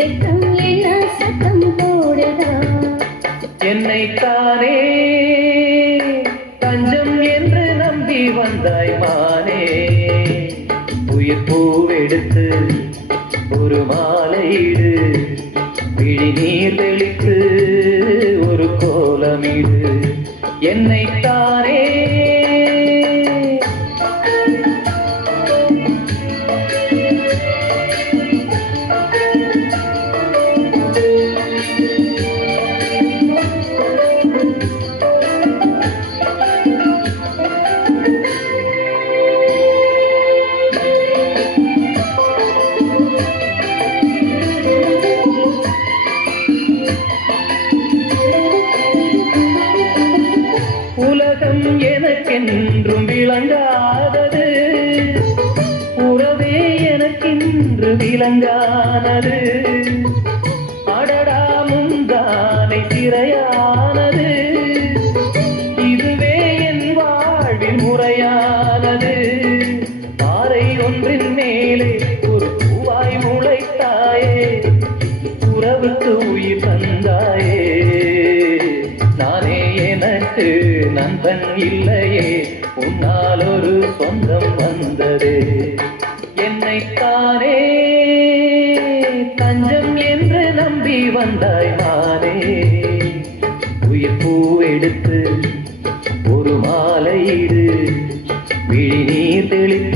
வெட்கம் என்ன சத்தம் போடுதா? என்னைத்தானே தஞ்சம் என்று நம்பி வந்தாய் மானே. உயிர் பூவெடுத்து ஒரு மாலையிடு, விழி நீர் தெளித்து ஒரு கோலமிடு. என்னைத்தானே உலகம் எனக்கென்றும் விளங்காதது, உறவே எனக்கென்று விளங்கானது. அடடா முந்தானை திரையானது, இதுவே என் வாழ்வில் முறையானது. பாறை ஒன்றின் மேலே ஒரு பூவாய் முளைத்தாயே, உறவுக்கு உயிர் தந்தாயே. நானே எனக்கு நண்பன் இல்லையே, உன்னால் ஒரு சொந்தம் வந்ததே. என்னைத்தானே தஞ்சம் என்று நம்பி வந்தாய் மானே. உயிர் பூவெடுத்து ஒரு மாலையிடு, விழி நீர் தெளித்து